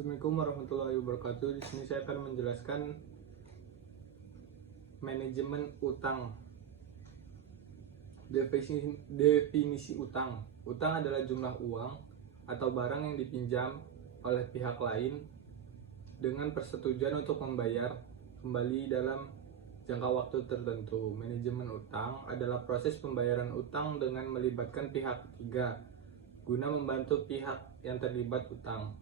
Assalamualaikum warahmatullahi wabarakatuh. Di sini saya akan menjelaskan manajemen utang. Definisi utang. Utang adalah jumlah uang atau barang yang dipinjam oleh pihak lain dengan persetujuan untuk membayar kembali dalam jangka waktu tertentu. Manajemen utang adalah proses pembayaran utang dengan melibatkan pihak ketiga guna membantu pihak yang terlibat utang.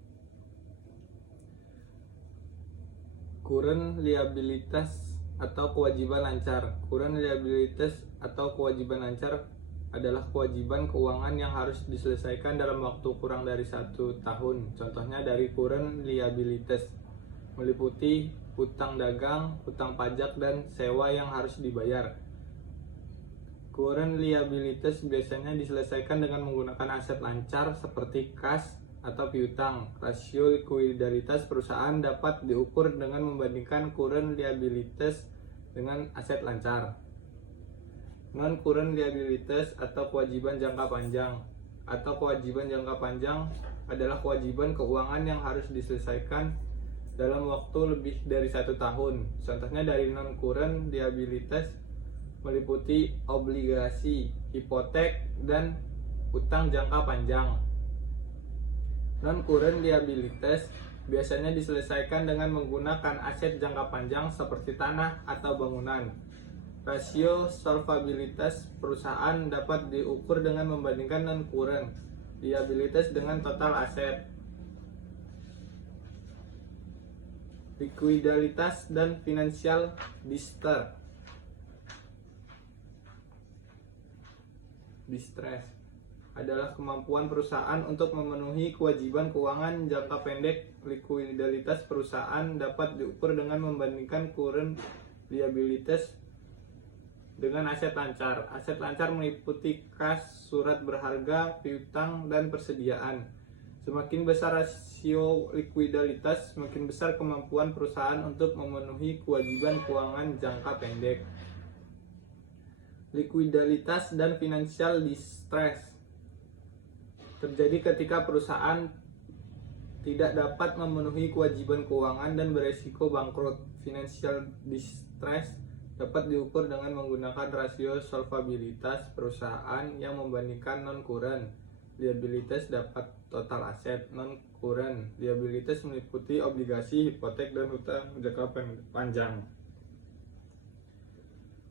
Current liabilitas atau kewajiban lancar. Current liabilitas atau kewajiban lancar adalah kewajiban keuangan yang harus diselesaikan dalam waktu kurang dari 1 tahun. Contohnya dari current liabilitas meliputi hutang dagang, hutang pajak, dan sewa yang harus dibayar. Current liabilitas biasanya diselesaikan dengan menggunakan aset lancar seperti kas atau piutang. Rasio likuiditas perusahaan dapat diukur dengan membandingkan current liabilitas dengan aset lancar. Non-current liabilitas atau kewajiban jangka panjang. Kewajiban jangka panjang adalah kewajiban keuangan yang harus diselesaikan dalam waktu lebih dari 1 tahun. Contohnya dari non-current liabilitas meliputi obligasi, hipotek, dan utang jangka panjang. Non-current liabilitas biasanya diselesaikan dengan menggunakan aset jangka panjang seperti tanah atau bangunan. Rasio solvabilitas perusahaan dapat diukur dengan membandingkan non-current liabilitas dengan total aset. Likuiditas dan financial distress adalah kemampuan perusahaan untuk memenuhi kewajiban keuangan jangka pendek. Likuiditas perusahaan dapat diukur dengan membandingkan current liabilities dengan aset lancar. Aset lancar meliputi kas, surat berharga, piutang, dan persediaan. Semakin besar rasio likuiditas, semakin besar kemampuan perusahaan untuk memenuhi kewajiban keuangan jangka pendek. Likuiditas dan financial distress terjadi ketika perusahaan tidak dapat memenuhi kewajiban keuangan dan beresiko bangkrut. Financial distress dapat diukur dengan menggunakan rasio solvabilitas perusahaan yang membandingkan non-current liabilities dapat total aset. Non-current liabilities meliputi obligasi, hipotek, dan hutang jangka panjang.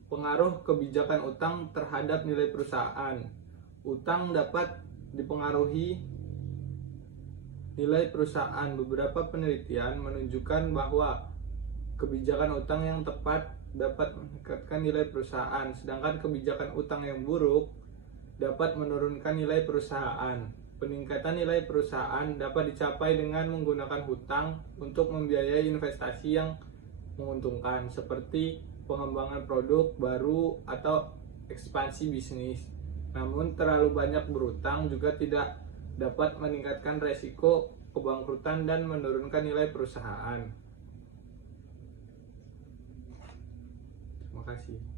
Pengaruh kebijakan utang terhadap nilai perusahaan. Utang dapat dipengaruhi nilai perusahaan. Beberapa penelitian menunjukkan bahwa kebijakan utang yang tepat dapat meningkatkan nilai perusahaan, sedangkan kebijakan utang yang buruk dapat menurunkan nilai perusahaan. Peningkatan nilai perusahaan dapat dicapai dengan menggunakan hutang untuk membiayai investasi yang menguntungkan seperti pengembangan produk baru atau ekspansi bisnis. Namun terlalu banyak berutang juga tidak dapat meningkatkan resiko kebangkrutan dan menurunkan nilai perusahaan. Terima kasih.